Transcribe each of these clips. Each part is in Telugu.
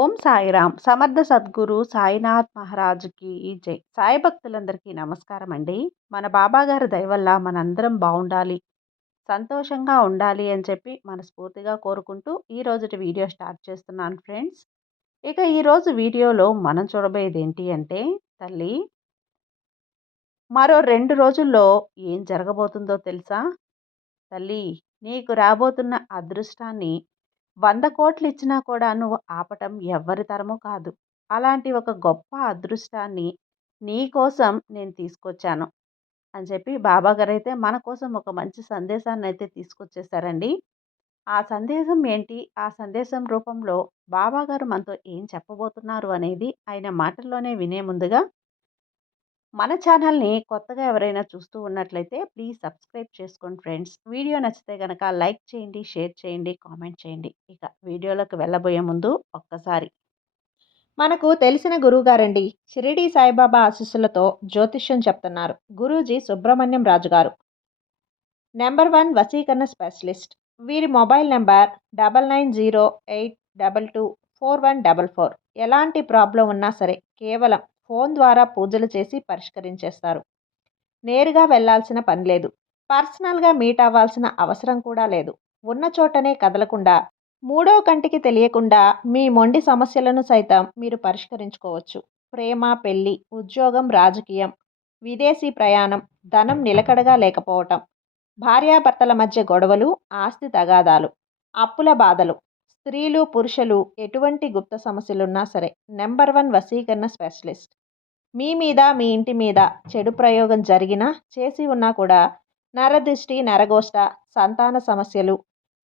ఓం సాయిరామ్. సమర్థ సద్గురు సాయినాథ్ మహారాజుకి జై. సాయి భక్తులందరికీ నమస్కారం అండి మన బాబాగారి దయవల్ల మనందరం బాగుండాలి సంతోషంగా ఉండాలి అని చెప్పి మనస్ఫూర్తిగా కోరుకుంటూ ఈ రోజుటి వీడియో స్టార్ట్ చేస్తున్నాను ఫ్రెండ్స్. ఇక ఈరోజు వీడియోలో మనం చూడబోయేది ఏంటి అంటే తల్లి మరో రెండు రోజుల్లో ఏం జరగబోతుందో తెలుసా? తల్లి నీకు రాబోతున్న అదృష్టాన్ని వంద కోట్లు ఇచ్చినా కూడా నువ్వు ఆపటం ఎవ్వరి తరము కాదు. అలాంటి ఒక గొప్ప అదృష్టాన్ని నీ కోసం నేను తీసుకొచ్చాను అని చెప్పి బాబాగారు అయితే మన కోసం ఒక మంచి సందేశాన్ని అయితే తీసుకొచ్చేసారండి. ఆ సందేశం ఏంటి? ఆ సందేశం రూపంలో బాబాగారు మనతో ఏం చెప్పబోతున్నారు అనేది ఆయన మాటల్లోనే వినే ముందుగా మన ఛానల్ని కొత్తగా ఎవరైనా చూస్తూ ఉన్నట్లయితే ప్లీజ్ సబ్స్క్రైబ్ చేసుకోండి ఫ్రెండ్స్. వీడియో నచ్చితే కనుక లైక్ చేయండి షేర్ చేయండి కామెంట్ చేయండి. ఇక వీడియోలోకి వెళ్ళబోయే ముందు ఒక్కసారి. మనకు తెలిసిన గురువుగారండి షిరిడి సాయిబాబా ఆశీస్సులతో జ్యోతిష్యం చెప్తున్నారు. గురూజీ సుబ్రహ్మణ్యం రాజు గారు. నెంబర్ వన్ వసీకరణ స్పెషలిస్ట్. వీరి mobile number double nine zero eight double two four one double four. ఎలాంటి ప్రాబ్లం ఉన్నా సరే కేవలం ఫోన్ ద్వారా పూజలు చేసి పరిష్కరించేస్తారు. నేరుగా వెళ్ళాల్సిన పని లేదు. పర్సనల్గా మీట్ అవ్వాల్సిన అవసరం కూడా లేదు. ఉన్న చోటనే కదలకుండా మూడో కంటికి తెలియకుండా మీ మొండి సమస్యలను సైతం మీరు పరిష్కరించుకోవచ్చు. ప్రేమ పెళ్ళి ఉద్యోగం రాజకీయం విదేశీ ప్రయాణం ధనం నిలకడగా లేకపోవటం భార్యాభర్తల మధ్య గొడవలు ఆస్తి తగాదాలు అప్పుల బాధలు స్త్రీలు పురుషులు ఎటువంటి గుప్త సమస్యలున్నా సరే నెంబర్ వన్ వశీకరణ స్పెషలిస్ట్. మీ మీద మీ ఇంటి మీద చెడు ప్రయోగం జరిగినా చేసి ఉన్నా కూడా నరదృష్టి నరగోష్ట సంతాన సమస్యలు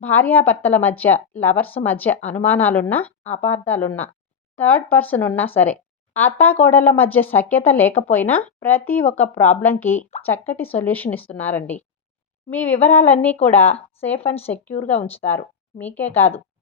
భార్యాభర్తల మధ్య లవర్స్ మధ్య అనుమానాలున్నా అపార్థాలున్నా థర్డ్ పర్సన్ ఉన్నా సరే అత్తాకోడళ్ళ మధ్య సఖ్యత లేకపోయినా ప్రతి ఒక్క ప్రాబ్లంకి చక్కటి సొల్యూషన్ ఇస్తున్నారండి. మీ వివరాలన్నీ కూడా సేఫ్ అండ్ సెక్యూర్గా ఉంచుతారు. మీకే కాదు.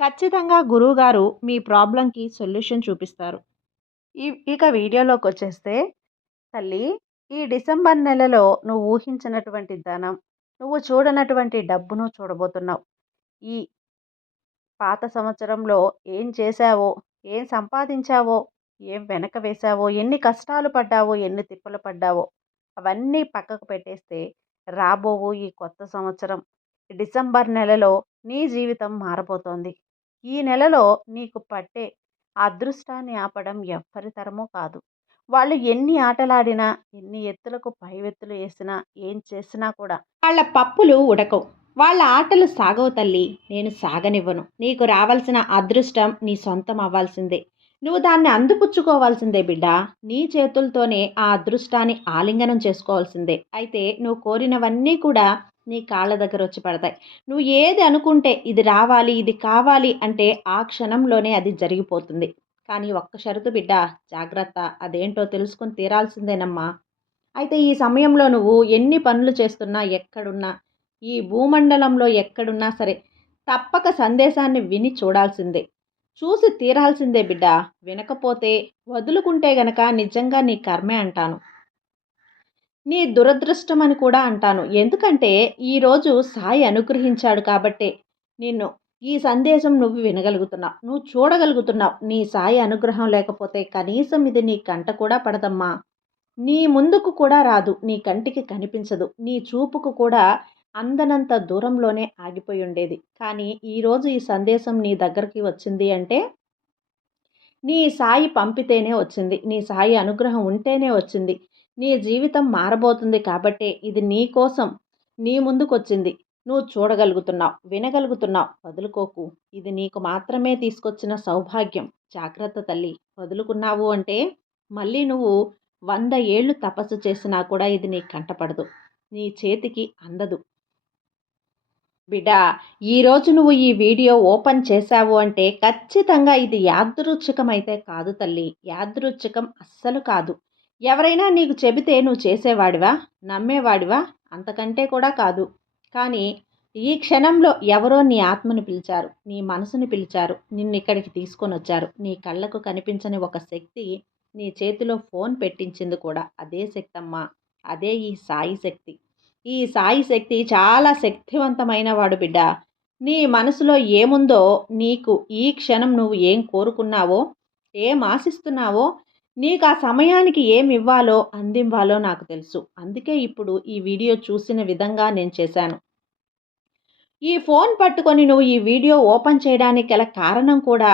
ఖచ్చితంగా గురువుగారు మీ ప్రాబ్లంకి సొల్యూషన్ చూపిస్తారు. ఈ ఇక వీడియోలోకి వచ్చేస్తే తల్లి ఈ డిసెంబర్ నెలలో నువ్వు ఊహించినటువంటి ధనం నువ్వు చూడనటువంటి డబ్బును చూడబోతున్నావు. ఈ పాత సంవత్సరంలో ఏం చేశావో ఏం సంపాదించావో ఏం వెనక వేశావో ఎన్ని కష్టాలు పడ్డావో ఎన్ని తిప్పలు పడ్డావో అవన్నీ పక్కకు పెట్టేస్తే రాబోవు ఈ కొత్త సంవత్సరం. డిసెంబర్ నెలలో నీ జీవితం మారబోతోంది. ఈ నెలలో నీకు పట్టే అదృష్టాన్ని ఆపడం ఎవ్వరి తరమో కాదు. వాళ్ళు ఎన్ని ఆటలాడినా ఎన్ని ఎత్తులకు పైవెత్తులు వేసినా ఏం చేసినా కూడా వాళ్ళ పప్పులు ఉడకవు. వాళ్ళ ఆటలు సాగవు తల్లి. నేను సాగనివ్వను. నీకు రావాల్సిన అదృష్టం నీ సొంతం అవ్వాల్సిందే. నువ్వు దాన్ని అందుపుచ్చుకోవాల్సిందే బిడ్డ. నీ చేతులతోనే ఆ అదృష్టాన్ని ఆలింగనం చేసుకోవాల్సిందే. అయితే నువ్వు కోరినవన్నీ కూడా నీ కాళ్ళ దగ్గర వచ్చి పడతాయి. నువ్వు ఏది అనుకుంటే ఇది రావాలి ఇది కావాలి అంటే ఆ క్షణంలోనే అది జరిగిపోతుంది. కానీ ఒక్క షరతు బిడ్డ జాగ్రత్త అదేంటో తెలుసుకొని తీరాల్సిందేనమ్మా. అయితే ఈ సమయంలో నువ్వు ఎన్ని పనులు చేస్తున్నా ఎక్కడున్నా ఈ భూమండలంలో ఎక్కడున్నా సరే తప్పక సందేశాన్ని విని చూడాల్సిందే. చూసి తీరాల్సిందే బిడ్డ. వినకపోతే వదులుకుంటే గనక నిజంగా నీ కర్మే అంటాను. నీ దురదృష్టం అని కూడా అంటాను. ఎందుకంటే ఈరోజు సాయి అనుగ్రహించాడు కాబట్టే నిన్ను ఈ సందేశం నువ్వు వినగలుగుతున్నావు. నువ్వు చూడగలుగుతున్నావు. నీ సాయి అనుగ్రహం లేకపోతే కనీసం ఇది నీ కంట కూడా పడదమ్మా. నీ ముందుకు కూడా రాదు. నీ కంటికి కనిపించదు. నీ చూపుకు కూడా అందనంత దూరంలోనే ఆగిపోయి ఉండేది. కానీ ఈరోజు ఈ సందేశం నీ దగ్గరికి వచ్చింది అంటే నీ సాయి పంపితేనే వచ్చింది. నీ సాయి అనుగ్రహం ఉంటేనే వచ్చింది. నీ జీవితం మారబోతుంది కాబట్టే ఇది నీ కోసం నీ ముందుకొచ్చింది. నువ్వు చూడగలుగుతున్నావు వినగలుగుతున్నావు వదులుకోకు. ఇది నీకు మాత్రమే తీసుకొచ్చిన సౌభాగ్యం. జాగ్రత్త తల్లి వదులుకున్నావు అంటే మళ్ళీ నువ్వు వంద ఏళ్ళు తపస్సు చేసినా కూడా ఇది నీ కంటపడదు. నీ చేతికి అందదు. బిడ్డ ఈరోజు నువ్వు ఈ వీడియో ఓపెన్ చేశావు అంటే ఖచ్చితంగా ఇది యాదృచ్ఛికం అయితే కాదు తల్లి. యాదృచ్ఛికం అస్సలు కాదు. ఎవరైనా నీకు చెబితే నువ్వు చేసేవాడివా? నమ్మేవాడివా? అంతకంటే కూడా కాదు. కానీ ఈ క్షణంలో ఎవరో నీ ఆత్మని పిలిచారు నీ మనసుని పిలిచారు నిన్ను ఇక్కడికి తీసుకొని వచ్చారు. నీ కళ్ళకు కనిపించని ఒక శక్తి నీ చేతిలో ఫోన్ పెట్టించింది కూడా. అదే శక్తి అమ్మా అదే ఈ సాయి శక్తి. ఈ సాయి శక్తి చాలా శక్తివంతమైన వాడు బిడ్డ. నీ మనసులో ఏముందో నీకు ఈ క్షణం నువ్వు ఏం కోరుకున్నావో ఏం ఆశిస్తున్నావో నీకు ఆ సమయానికి ఏమి ఇవ్వాలో అందివ్వాలో నాకు తెలుసు. అందుకే ఇప్పుడు ఈ వీడియో చూసిన విధంగా నేను చేశాను. ఈ ఫోన్ పట్టుకొని నువ్వు ఈ వీడియో ఓపెన్ చేయడానికి గల కారణం కూడా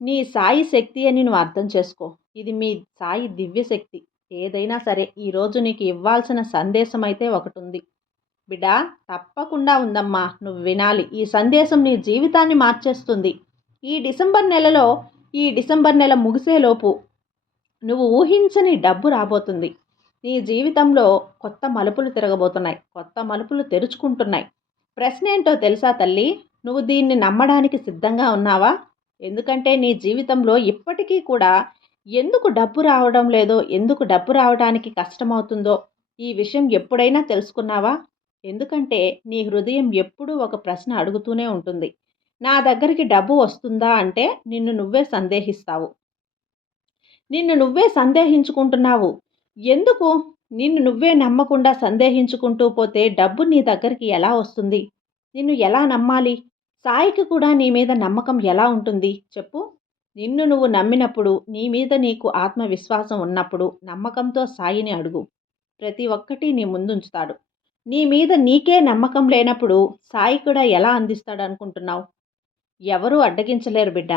నీ సాయి శక్తి అని నువ్వు అర్థం చేసుకో. ఇది మీ సాయి దివ్య శక్తి. ఏదైనా సరే ఈరోజు నీకు ఇవ్వాల్సిన సందేశం అయితే ఒకటి ఉంది బిడ్డ తప్పకుండా ఉందమ్మా. నువ్వు వినాలి. ఈ సందేశం నీ జీవితాన్ని మార్చేస్తుంది. ఈ డిసెంబర్ నెలలో ఈ డిసెంబర్ నెల ముగిసేలోపు నువ్వు ఊహించని డబ్బు రాబోతుంది. నీ జీవితంలో కొత్త మలుపులు తిరగబోతున్నాయి. కొత్త మలుపులు తెరుచుకుంటున్నాయి. ప్రశ్న ఏంటో తెలుసా తల్లి? నువ్వు దీన్ని నమ్మడానికి సిద్ధంగా ఉన్నావా? ఎందుకంటే నీ జీవితంలో ఇప్పటికీ కూడా ఎందుకు డబ్బు రావడం లేదో ఎందుకు డబ్బు రావడానికి కష్టమవుతుందో ఈ విషయం ఎప్పుడైనా తెలుసుకున్నావా? ఎందుకంటే నీ హృదయం ఎప్పుడూ ఒక ప్రశ్న అడుగుతూనే ఉంటుంది. నా దగ్గరికి డబ్బు వస్తుందా అంటే నిన్ను నువ్వే సందేహిస్తావు. నిన్ను నువ్వే సందేహించుకుంటున్నావు. ఎందుకు? నిన్ను నువ్వే నమ్మకుండా సందేహించుకుంటూ పోతే డబ్బు నీ దగ్గరికి ఎలా వస్తుంది? నిన్ను ఎలా నమ్మాలి? సాయికి కూడా నీ మీద నమ్మకం ఎలా ఉంటుంది? చెప్పు. నిన్ను నువ్వు నమ్మినప్పుడు నీ మీద నీకు ఆత్మవిశ్వాసం ఉన్నప్పుడు నమ్మకంతో సాయిని అడుగు. ప్రతి ఒక్కటి నీ ముందుంచుతాడు. నీ మీద నీకే నమ్మకం లేనప్పుడు సాయి కూడా ఎలా అందిస్తాడు అనుకుంటున్నావు ఎవరూ అడ్డగించలేరు బిడ్డ.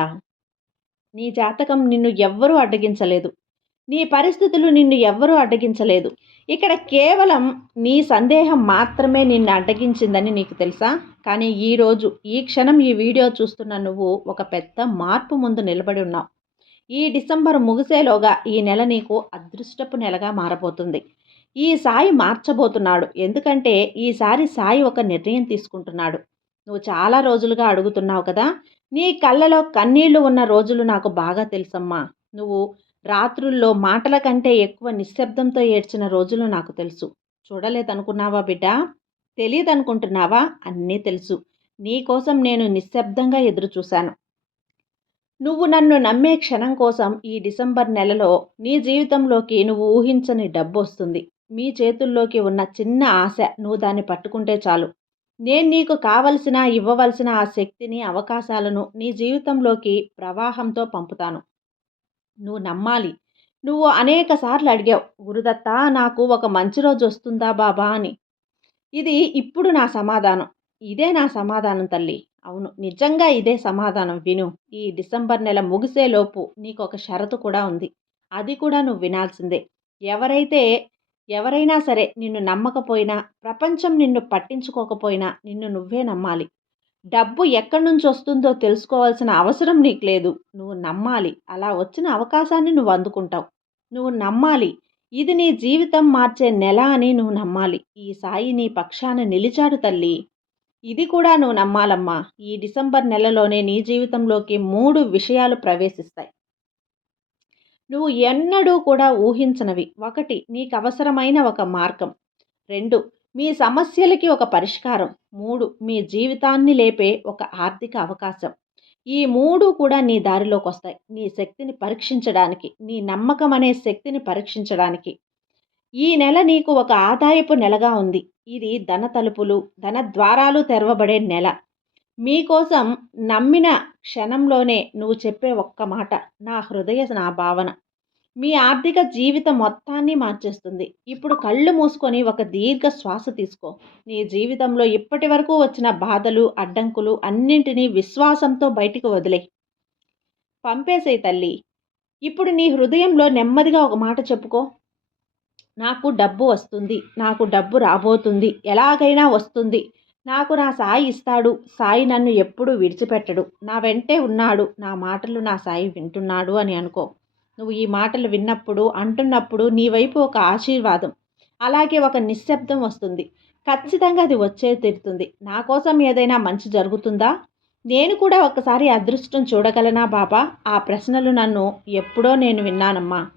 నీ జాతకం నిన్ను ఎవ్వరూ అడ్డగించలేదు. నీ పరిస్థితులు నిన్ను ఎవ్వరూ అడ్డగించలేదు. ఇక్కడ కేవలం నీ సందేహం మాత్రమే నిన్ను అడ్డగించిందని నీకు తెలుసా? కానీ ఈరోజు ఈ క్షణం ఈ వీడియో చూస్తున్న నువ్వు ఒక పెద్ద మార్పు ముందు నిలబడి ఉన్నావు. ఈ డిసెంబర్ ముగిసేలోగా ఈ నెల నీకు అదృష్టపు నెలగా మారబోతుంది. ఈ సాయి మార్చబోతున్నాడు. ఎందుకంటే ఈసారి సాయి ఒక నిర్ణయం తీసుకుంటున్నాడు. నువ్వు చాలా రోజులుగా అడుగుతున్నావు కదా నీ కళ్ళలో కన్నీళ్ళు ఉన్న రోజులు నాకు బాగా తెలుసమ్మా. నువ్వు రాత్రుల్లో మాటల కంటే ఎక్కువ నిశ్శబ్దంతో ఏడ్చిన రోజులు నాకు తెలుసు. చూడలేదనుకున్నావా బిడ్డ? తెలియదనుకుంటున్నావా? అన్నీ తెలుసు. నీకోసం నేను నిశ్శబ్దంగా ఎదురు చూశాను నువ్వు నన్ను నమ్మే క్షణం కోసం ఈ డిసెంబర్ నెలలో నీ జీవితంలోకి నువ్వు ఊహించని డబ్బు వస్తుంది. మీ చేతుల్లోకి ఉన్న చిన్న ఆశ నువ్వు దాన్ని పట్టుకుంటే చాలు. నేను నీకు కావలసిన ఇవ్వవలసిన ఆ శక్తిని అవకాశాలను నీ జీవితంలోకి ప్రవాహంతో పంపుతాను. నువ్వు నమ్మాలి. నువ్వు అనేక సార్లు అడిగావు గురుదత్త నాకు ఒక మంచి రోజు వస్తుందా బాబా? అని. ఇది ఇప్పుడు నా సమాధానం. ఇదే నా సమాధానం తల్లి. అవును నిజంగా ఇదే సమాధానం. విను ఈ డిసెంబర్ నెల ముగిసేలోపు నీకు ఒక షరతు కూడా ఉంది. అది కూడా నువ్వు వినాల్సిందే. ఎవరైతే ఎవరైనా సరే నిన్ను నమ్మకపోయినా ప్రపంచం నిన్ను పట్టించుకోకపోయినా నిన్ను నువ్వే నమ్మాలి. డబ్బు ఎక్కడి నుంచి వస్తుందో తెలుసుకోవాల్సిన అవసరం నీకు లేదు. నువ్వు నమ్మాలి. అలా వచ్చిన అవకాశాన్ని నువ్వు అందుకుంటావు. నువ్వు నమ్మాలి. ఇది నీ జీవితం మార్చే నెల అని నువ్వు నమ్మాలి. ఈ సాయి నీ పక్షాన నిలిచాడు తల్లి. ఇది కూడా నువ్వు నమ్మాలమ్మా. ఈ డిసెంబర్ నెలలోనే నీ జీవితంలోకి మూడు విషయాలు ప్రవేశిస్తాయి. నువ్వు ఎన్నడూ కూడా ఊహించనివి. ఒకటి నీకు అవసరమైన ఒక మార్గం. రెండు మీ సమస్యలకి ఒక పరిష్కారం. మూడు మీ జీవితాన్ని లేపే ఒక ఆర్థిక అవకాశం. ఈ మూడు కూడా నీ దారిలోకి వస్తాయి నీ శక్తిని పరీక్షించడానికి నీ నమ్మకం అనే శక్తిని పరీక్షించడానికి. ఈ నెల నీకు ఒక ఆదాయపు నెలగా ఉంది. ఇది ధన తలుపులు ధన ద్వారాలు తెరవబడే నెల. మీకోసం నమ్మిన క్షణంలోనే నువ్వు చెప్పే ఒక్క మాట. నా హృదయ నా భావన. మీ ఆర్థిక జీవితం మొత్తాన్ని మార్చేస్తుంది. ఇప్పుడు కళ్ళు మూసుకొని ఒక దీర్ఘ శ్వాస తీసుకో. నీ జీవితంలో ఇప్పటి వరకు వచ్చిన బాధలు అడ్డంకులు అన్నింటినీ విశ్వాసంతో బయటికి వదిలే. పంపేసే తల్లి. ఇప్పుడు నీ హృదయంలో నెమ్మదిగా ఒక మాట చెప్పుకో. నాకు డబ్బు వస్తుంది. నాకు డబ్బు రాబోతుంది. ఎలాగైనా వస్తుంది. నాకు నా సాయి ఇస్తాడు. సాయి నన్ను ఎప్పుడూ విడిచిపెట్టడు. నా వెంటే ఉన్నాడు. నా మాటలు నా సాయి వింటున్నాడు అని అనుకో. నువ్వు ఈ మాటలు విన్నప్పుడు అంటున్నప్పుడు నీ వైపు ఒక ఆశీర్వాదం అలాగే ఒక నిశ్శబ్దం వస్తుంది. ఖచ్చితంగా అది వచ్చే తీరుతుంది. నా కోసం ఏదైనా మంచి జరుగుతుందా? నేను కూడా ఒకసారి అదృష్టం చూడగలనా బాబా? ఆ ప్రశ్నలు నన్ను ఎప్పుడో నేను విన్నానమ్మా.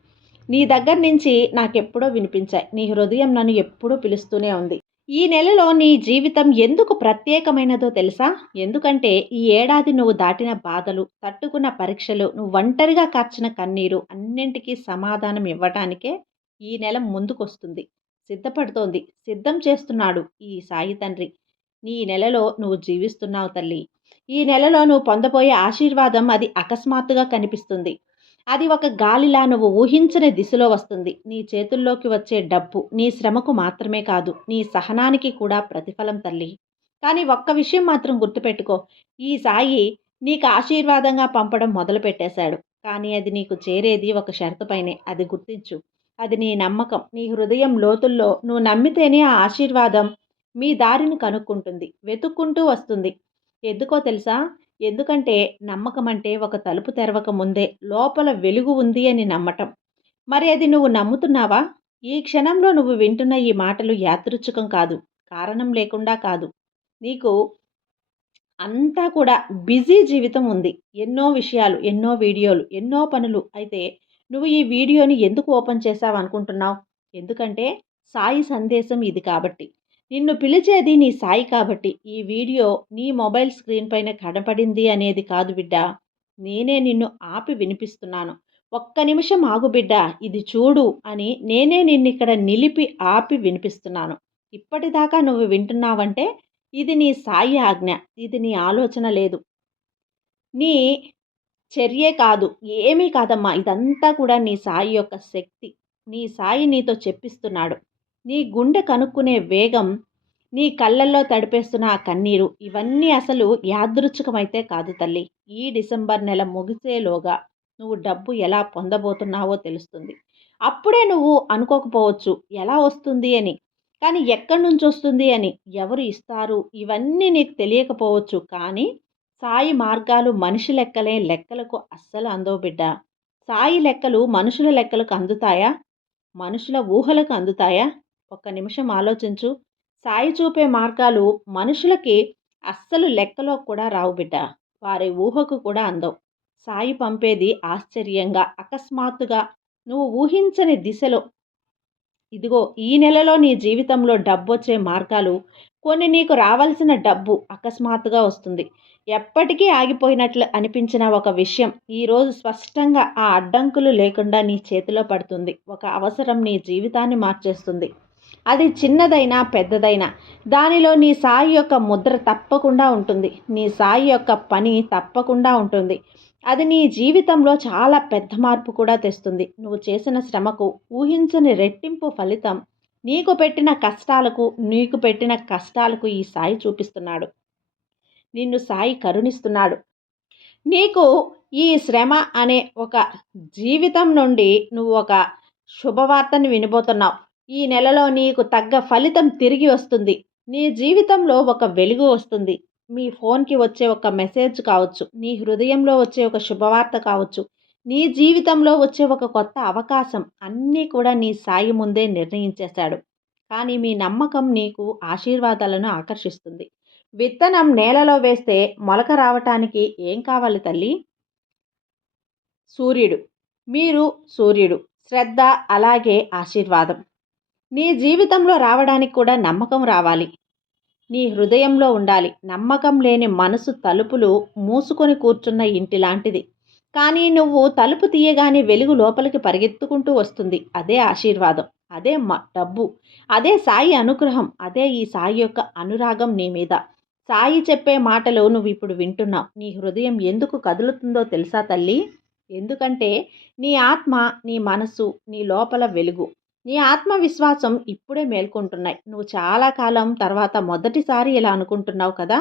నీ దగ్గర నుంచి నాకెప్పుడో వినిపించాయి. నీ హృదయం నన్ను ఎప్పుడూ పిలుస్తూనే ఉంది. ఈ నెలలో నీ జీవితం ఎందుకు ప్రత్యేకమైనదో తెలుసా? ఎందుకంటే ఈ ఏడాది నువ్వు దాటిన బాధలు తట్టుకున్న పరీక్షలు నువ్వు ఒంటరిగా కార్చిన కన్నీరు అన్నింటికీ సమాధానం ఇవ్వటానికే ఈ నెల ముందుకొస్తుంది. సిద్ధపడుతోంది. సిద్ధం చేస్తున్నాడు ఈ సాయి తండ్రి. నీ నెలలో నువ్వు జీవిస్తున్నావు తల్లి. ఈ నెలలో నువ్వు పొందబోయే ఆశీర్వాదం అది అకస్మాత్తుగా కనిపిస్తుంది. అది ఒక గాలిలా నువ్వు ఊహించని దిశలో వస్తుంది. నీ చేతుల్లోకి వచ్చే డబ్బు నీ శ్రమకు మాత్రమే కాదు నీ సహనానికి కూడా ప్రతిఫలం తల్లి. కానీ ఒక్క విషయం మాత్రం గుర్తుపెట్టుకో. ఈ సాయి నీకు ఆశీర్వాదంగా పంపడం మొదలుపెట్టేశాడు కానీ అది నీకు చేరేది ఒక షరతుపైనే అది గుర్తించు. అది నీ నమ్మకం. నీ హృదయం లోతుల్లో నువ్వు నమ్మితేనే ఆ ఆశీర్వాదం మీ దారిని కనుక్కుంటుంది వెతుక్కుంటూ వస్తుంది. ఎందుకో తెలుసా? ఎందుకంటే నమ్మకం అంటే ఒక తలుపు తెరవక ముందే లోపల వెలుగు ఉంది అని నమ్మటం. మరి అది నువ్వు నమ్ముతున్నావా? ఈ క్షణంలో నువ్వు వింటున్న ఈ మాటలు యాదృచ్ఛికం కాదు కారణం లేకుండా కాదు. నీకు అంతా కూడా బిజీ జీవితం ఉంది. ఎన్నో విషయాలు ఎన్నో వీడియోలు ఎన్నో పనులు. అయితే నువ్వు ఈ వీడియోని ఎందుకు ఓపెన్ చేసావు అనుకుంటున్నావు ఎందుకంటే సాయి సందేశం ఇది కాబట్టి. నిన్ను పిలిచేది నీ సాయి కాబట్టి ఈ వీడియో నీ మొబైల్ స్క్రీన్ పైన కనపడింది అనేది కాదు బిడ్డ. నేనే నిన్ను ఆపి వినిపిస్తున్నాను. ఒక్క నిమిషం ఆగు బిడ్డ ఇది చూడు అని నేనే నిన్ను ఇక్కడ నిలిపి ఆపి వినిపిస్తున్నాను. ఇప్పటిదాకా నువ్వు వింటున్నావంటే ఇది నీ సాయి ఆజ్ఞ ఇది నీ ఆలోచన లేదు. నీ చర్యే కాదు ఏమీ కాదమ్మా ఇదంతా కూడా నీ సాయి యొక్క శక్తి. నీ సాయి నీతో చెప్పిస్తున్నాడు. నీ గుండె కనుక్కునే వేగం నీ కళ్ళల్లో తడిపేస్తున్న ఆ కన్నీరు ఇవన్నీ అసలు యాదృచ్ఛికమైతే కాదు తల్లి. ఈ డిసెంబర్ నెల ముగిసేలోగా నువ్వు డబ్బు ఎలా పొందబోతున్నావో తెలుస్తుంది. అప్పుడే నువ్వు అనుకోకపోవచ్చు ఎలా వస్తుంది అని. కానీ ఎక్కడి నుంచి వస్తుంది అని ఎవరు ఇస్తారు? ఇవన్నీ నీకు తెలియకపోవచ్చు కానీ సాయి మార్గాలు మనిషి లెక్కలే లెక్కలకు అస్సలు అందవు బిడ్డ. సాయి లెక్కలు మనుషుల లెక్కలకు అందుతాయా? మనుషుల ఊహలకు అందుతాయా? ఒక్క నిమిషం ఆలోచించు. సాయి చూపే మార్గాలు మనుషులకి అస్సలు లెక్కలో కూడా రావు బిడ్డ. వారి ఊహకు కూడా అందవు సాయి పంపేది ఆశ్చర్యంగా అకస్మాత్తుగా నువ్వు ఊహించని దిశలో. ఇదిగో ఈ నెలలో నీ జీవితంలో డబ్బు వచ్చే మార్గాలు కొన్ని నీకు రావాల్సిన డబ్బు అకస్మాత్తుగా వస్తుంది. ఎప్పటికీ ఆగిపోయినట్లు అనిపించిన ఒక విషయం ఈరోజు స్పష్టంగా ఆ అడ్డంకులు లేకుండా నీ చేతిలో పడుతుంది. ఒక అవసరం నీ జీవితాన్ని మార్చేస్తుంది. అది చిన్నదైనా పెద్దదైనా. దానిలో నీ సాయి యొక్క ముద్ర తప్పకుండా ఉంటుంది. నీ సాయి యొక్క పని తప్పకుండా ఉంటుంది. అది నీ జీవితంలో చాలా పెద్ద మార్పు కూడా తెస్తుంది. నువ్వు చేసిన శ్రమకు ఊహించని రెట్టింపు ఫలితం నీకు పెట్టిన కష్టాలకు నీకు పెట్టిన కష్టాలకు ఈ సాయి చూపిస్తున్నాడు. నిన్ను సాయి కరుణిస్తున్నాడు. నీకు ఈ శ్రమ అనే ఒక జీవితం నుండి నువ్వు ఒక శుభవార్తను వినబోతున్నావు. ఈ నెలలో నీకు తగ్గ ఫలితం తిరిగి వస్తుంది. నీ జీవితంలో ఒక వెలుగు వస్తుంది. మీ ఫోన్కి వచ్చే ఒక మెసేజ్ కావచ్చు. నీ హృదయంలో వచ్చే ఒక శుభవార్త కావచ్చు. నీ జీవితంలో వచ్చే ఒక కొత్త అవకాశం అన్నీ కూడా నీ సాయి ముందే నిర్ణయించేశాడు. కానీ మీ నమ్మకం నీకు ఆశీర్వాదాలను ఆకర్షిస్తుంది. విత్తనం నేలలో వేస్తే మొలక రావటానికి ఏం కావాలి తల్లి? సూర్యుడు. మీరు సూర్యుడు. శ్రద్ధ అలాగే ఆశీర్వాదం. నీ జీవితంలో రావడానికి కూడా నమ్మకం రావాలి. నీ హృదయంలో ఉండాలి. నమ్మకం లేని మనసు తలుపులు మూసుకొని కూర్చున్న ఇంటి లాంటిది. కానీ నువ్వు తలుపు తీయగానే వెలుగు లోపలికి పరిగెత్తుకుంటూ వస్తుంది. అదే ఆశీర్వాదం. అదే డబ్బు. అదే సాయి అనుగ్రహం. అదే ఈ సాయి యొక్క అనురాగం నీ మీద. సాయి చెప్పే మాటలు నువ్వు ఇప్పుడు వింటున్నావు. నీ హృదయం ఎందుకు కదులుతుందో తెలుసా తల్లి? ఎందుకంటే నీ ఆత్మ నీ మనసు నీ లోపల వెలుగు. నీ ఆత్మవిశ్వాసం ఇప్పుడే మేల్కొంటున్నాయి. నువ్వు చాలా కాలం తర్వాత మొదటిసారి ఇలా అనుకుంటున్నావు కదా?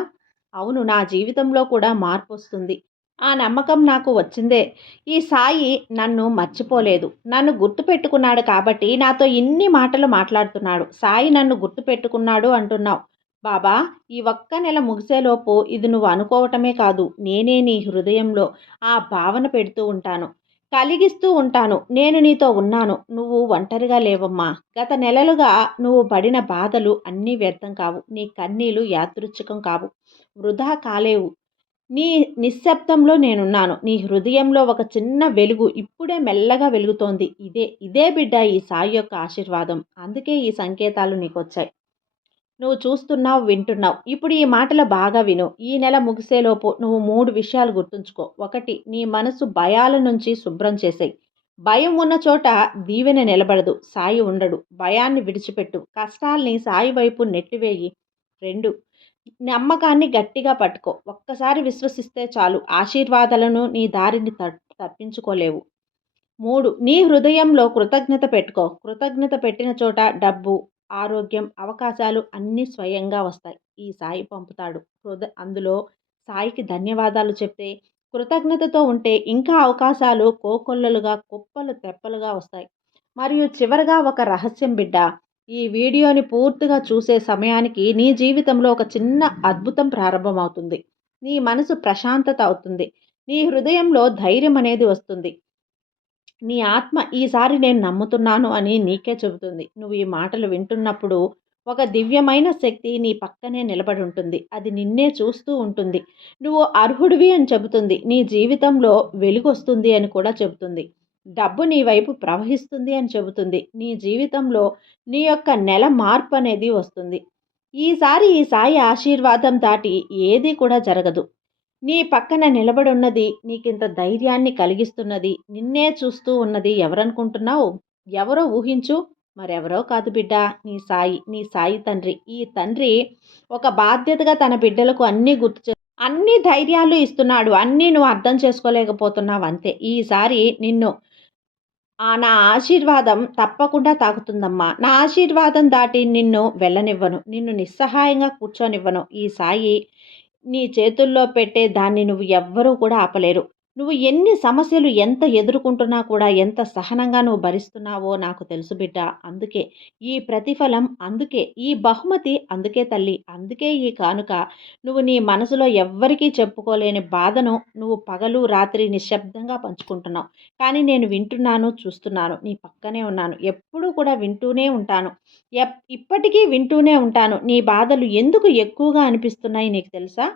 అవును నా జీవితంలో కూడా మార్పు వస్తుంది ఆ నమ్మకం నాకు వచ్చిందే. ఈ సాయి నన్ను మర్చిపోలేదు. నన్ను గుర్తుపెట్టుకున్నాడు కాబట్టి నాతో ఇన్ని మాటలు మాట్లాడుతున్నాడు. సాయి నన్ను గుర్తుపెట్టుకున్నాడు అంటున్నావు. బాబా ఈ ఒక్క నెల ముగిసేలోపు ఇది నువ్వు అనుకోవటమే కాదు. నేనే నీ హృదయంలో ఆ భావన పెడుతూ ఉంటాను. కలిగిస్తూ ఉంటాను. నేను నీతో ఉన్నాను. నువ్వు ఒంటరిగా లేవమ్మా. గత నెలలుగా నువ్వు పడిన బాధలు అన్నీ వ్యర్థం కావు. నీ కన్నీలు యాదృచ్ఛికం కావు. వృధా కాలేవు. నీ నిశ్శబ్దంలో నేనున్నాను. నీ హృదయంలో ఒక చిన్న వెలుగు ఇప్పుడే మెల్లగా వెలుగుతోంది. ఇదే ఇదే బిడ్డ ఈ సాయి యొక్క ఆశీర్వాదం. అందుకే ఈ సంకేతాలు నీకొచ్చాయి. నువ్వు చూస్తున్నావు వింటున్నావు. ఇప్పుడు ఈ మాటలు బాగా విను. ఈ నెల ముగిసేలోపు నువ్వు మూడు విషయాలు గుర్తుంచుకో. ఒకటి నీ మనసు భయాల నుంచి శుభ్రం చేసేయి. భయం ఉన్న చోట దీవెన నిలబడదు సాయి ఉండడు. భయాన్ని విడిచిపెట్టు. కష్టాల్ని సాయి వైపు నెట్టివేయి. రెండు నమ్మకాన్ని గట్టిగా పట్టుకో. ఒక్కసారి విశ్వసిస్తే చాలు. ఆశీర్వాదాలను నీ దారిని తప్పించుకోలేవు. మూడు నీ హృదయంలో కృతజ్ఞత పెట్టుకో. కృతజ్ఞత పెట్టిన చోట డబ్బు ఆరోగ్యం అవకాశాలు అన్నీ స్వయంగా వస్తాయి. ఈ సాయి పంపుతాడు. హృదయ అందులో సాయికి ధన్యవాదాలు చెప్తే కృతజ్ఞతతో ఉంటే ఇంకా అవకాశాలు కోకొల్లలుగా కుప్పలు తెప్పలుగా వస్తాయి. మరియు చివరగా ఒక రహస్యం బిడ్డ ఈ వీడియోని పూర్తిగా చూసే సమయానికి నీ జీవితంలో ఒక చిన్న అద్భుతం ప్రారంభమవుతుంది. నీ మనసు ప్రశాంతత అవుతుంది. నీ హృదయంలో ధైర్యం అనేది వస్తుంది. నీ ఆత్మ ఈసారి నేను నమ్ముతున్నాను అని నీకే చెబుతుంది. నువ్వు ఈ మాటలు వింటున్నప్పుడు ఒక దివ్యమైన శక్తి నీ పక్కనే నిలబడి ఉంటుంది. అది నిన్నే చూస్తూ ఉంటుంది. నువ్వు అర్హుడివి అని చెబుతుంది. నీ జీవితంలో వెలుగొస్తుంది అని కూడా చెబుతుంది. డబ్బు నీ వైపు ప్రవహిస్తుంది అని చెబుతుంది. నీ జీవితంలో నీ యొక్క నెల మార్పు అనేది వస్తుంది. ఈసారి ఈ సాయి ఆశీర్వాదం దాటి ఏది కూడా జరగదు. నీ పక్కన నిలబడున్నది నీకింత ధైర్యాన్ని కలిగిస్తున్నది నిన్నే చూస్తూ ఉన్నది ఎవరనుకుంటున్నావు? ఎవరో ఊహించు. మరెవరో కాదు బిడ్డ. నీ సాయి నీ సాయి తండ్రి. ఈ తండ్రి ఒక బాధ్యతగా తన బిడ్డలకు అన్నీ గుర్తు అన్ని ధైర్యాలు ఇస్తున్నాడు. అన్నీ నువ్వు అర్థం చేసుకోలేకపోతున్నావు అంతే. ఈసారి నిన్ను ఆ నా ఆశీర్వాదం తప్పకుండా తాకుతుందమ్మా. నా ఆశీర్వాదం దాటి నిన్ను వెళ్ళనివ్వను. నిన్ను నిస్సహాయంగా కూర్చోనివ్వను. ఈ సాయి నీ చేతుల్లో పెట్టే దాన్ని నువ్వు ఎవ్వరూ కూడా ఆపలేరు. నువ్వు ఎన్ని సమస్యలు ఎంత ఎదుర్కొంటున్నా కూడా ఎంత సహనంగా నువ్వు భరిస్తున్నావో నాకు తెలుసు బిడ్డ. అందుకే ఈ ప్రతిఫలం అందుకే ఈ బహుమతి అందుకే తల్లి అందుకే ఈ కానుక. నువ్వు నీ మనసులో ఎవ్వరికీ చెప్పుకోలేని బాధను నువ్వు పగలు రాత్రి నిశ్శబ్దంగా పంచుకుంటున్నావు. కానీ నేను వింటున్నాను చూస్తున్నాను నీ పక్కనే ఉన్నాను. ఎప్పుడూ కూడా వింటూనే ఉంటాను. ఎప్ ఇప్పటికీ వింటూనే ఉంటాను. నీ బాధలు ఎందుకు ఎక్కువగా అనిపిస్తున్నాయి నీకు తెలుసా?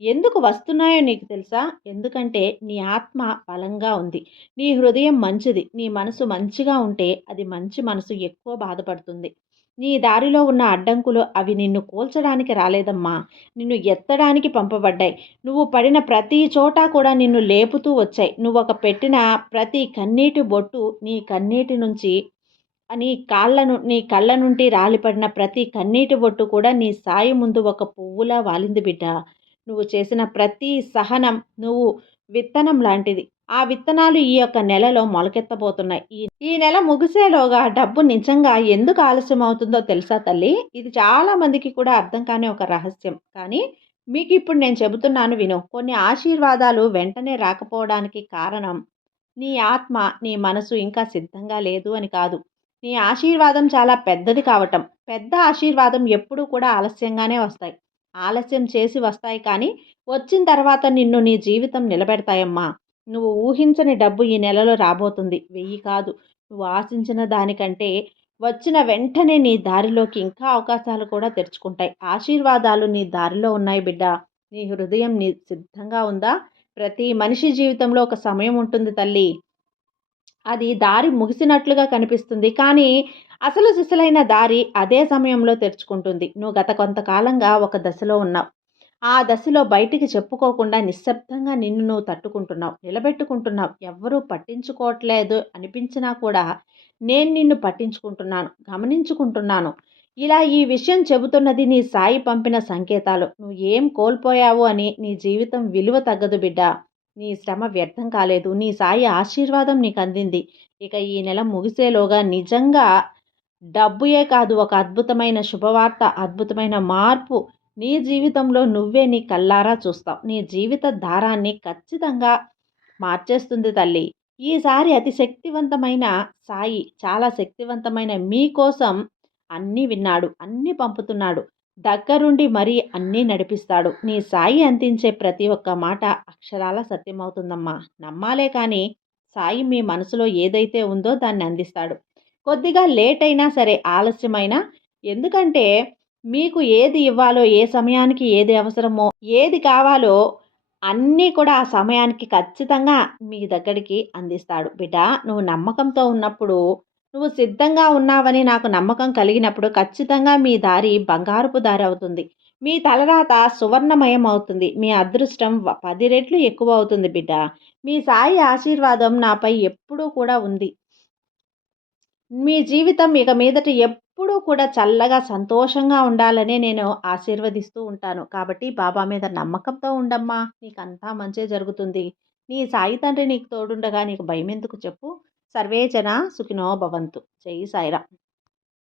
ఎందుకు వస్తున్నాయో నీకు తెలుసా? ఎందుకంటే నీ ఆత్మ బలంగా ఉంది. నీ హృదయం మంచిది. నీ మనసు మంచిగా ఉంటే అది మంచి మనసు ఎక్కువ బాధపడుతుంది. నీ దారిలో ఉన్న అడ్డంకులు అవి నిన్ను కూల్చడానికి రాలేదమ్మా. నిన్ను ఎత్తడానికి పంపబడ్డాయి. నువ్వు పడిన ప్రతి చోట కూడా నిన్ను లేపుతూ వచ్చాయి. నువ్వు ఒక పెట్టిన ప్రతి కన్నీటి బొట్టు నీ కన్నీటి నుంచి నీ కాళ్ళను నీ కళ్ళ నుండి రాలిపడిన ప్రతి కన్నీటి బొట్టు కూడా నీ సాయి ముందు ఒక పువ్వులా వాలింది బిడ్డ. నువ్వు చేసిన ప్రతి సహనం నువ్వు విత్తనం లాంటిది. ఆ విత్తనాలు ఈ యొక్క నెలలో మొలకెత్తబోతున్నాయి. ఈ ఈ నెల ముగిసేలోగా డబ్బు నిజంగా ఎందుకు ఆలస్యం అవుతుందో తెలుసా తల్లి? ఇది చాలా మందికి కూడా అర్థం కాని ఒక రహస్యం. కానీ మీకు ఇప్పుడు నేను చెబుతున్నాను విను. కొన్ని ఆశీర్వాదాలు వెంటనే రాకపోవడానికి కారణం నీ ఆత్మ నీ మనసు ఇంకా సిద్ధంగా లేదు అని కాదు. నీ ఆశీర్వాదం చాలా పెద్దది కావటం. పెద్ద ఆశీర్వాదం ఎప్పుడూ కూడా ఆలస్యంగానే వస్తాయి. ఆలస్యం చేసి వస్తాయి కానీ వచ్చిన తర్వాత నిన్ను నీ జీవితం నిలబెడతాయమ్మా. నువ్వు ఊహించని డబ్బు ఈ నెలలో రాబోతుంది. వెయ్యి కాదు. నువ్వు ఆశించిన దానికంటే వచ్చిన వెంటనే నీ దారిలోకి ఇంకా అవకాశాలు కూడా తెరుచుకుంటాయి. ఆశీర్వాదాలు నీ దారిలో ఉన్నాయి బిడ్డ. నీ హృదయం నీ సిద్ధంగా ఉందా? ప్రతి మనిషి జీవితంలో ఒక సమయం ఉంటుంది తల్లి. అది దారి ముగిసినట్లుగా కనిపిస్తుంది. కానీ అసలు సిసలైన దారి అదే సమయంలో తెరుచుకుంటుంది. నువ్వు గత కొంతకాలంగా ఒక దశలో ఉన్నావు. ఆ దశలో బయటికి చెప్పుకోకుండా నిశ్శబ్దంగా నిన్ను నువ్వు తట్టుకుంటున్నావు నిలబెట్టుకుంటున్నావు. ఎవ్వరూ పట్టించుకోవట్లేదు అనిపించినా కూడా నేను నిన్ను పట్టించుకుంటున్నాను గమనించుకుంటున్నాను. ఇలా ఈ విషయం చెబుతున్నది నీ సాయి పంపిన సంకేతాలు. నువ్వు ఏం కోల్పోయావు అని నీ జీవితం విలువ తగ్గదు బిడ్డ. నీ శ్రమ వ్యర్థం కాలేదు. నీ సాయి ఆశీర్వాదం నీకు అందింది ఇక ఈ నెల ముగిసేలోగా నిజంగా డబ్బుయే కాదు ఒక అద్భుతమైన శుభవార్త అద్భుతమైన మార్పు నీ జీవితంలో నువ్వే నీ కల్లారా చూస్తావు. నీ జీవిత దారాన్ని ఖచ్చితంగా మార్చేస్తుంది తల్లి. ఈసారి అతి శక్తివంతమైన సాయి చాలా శక్తివంతమైన మీకోసం అన్నీ విన్నాడు అన్నీ పంపుతున్నాడు. దగ్గరుండి మరీ అన్నీ నడిపిస్తాడు. నీ సాయి అందించే ప్రతి ఒక్క మాట అక్షరాల సత్యమవుతుందమ్మా. నమ్మాలే కానీ సాయి మీ మనసులో ఏదైతే ఉందో దాన్ని అందిస్తాడు. కొద్దిగా లేట్ అయినా సరే ఆలస్యమైనా ఎందుకంటే మీకు ఏది ఇవ్వాలో ఏ సమయానికి ఏది అవసరమో ఏది కావాలో అన్నీ కూడా ఆ సమయానికి ఖచ్చితంగా మీ దగ్గరికి అందిస్తాడు. బిడ్డ నువ్వు నమ్మకంతో ఉన్నప్పుడు నువ్వు సిద్ధంగా ఉన్నావని నాకు నమ్మకం కలిగినప్పుడు ఖచ్చితంగా మీ దారి బంగారుపు దారి అవుతుంది. మీ తలరాత సువర్ణమయం అవుతుంది. మీ అదృష్టం పది రెట్లు ఎక్కువ అవుతుంది బిడ్డ. మీ సాయి ఆశీర్వాదం నాపై ఎప్పుడూ కూడా ఉంది. మీ జీవితం ఇక మీదట ఎప్పుడూ కూడా చల్లగా సంతోషంగా ఉండాలని నేను ఆశీర్వదిస్తూ ఉంటాను. కాబట్టి బాబా మీద నమ్మకంతో ఉండమ్మా. నీకంతా అంతా మంచే జరుగుతుంది. నీ సాయి తండ్రి నీకు తోడుండగా నీకు భయం ఎందుకు చెప్పు. సర్వే జన సుఖినో భవంతు. జై సాయిరా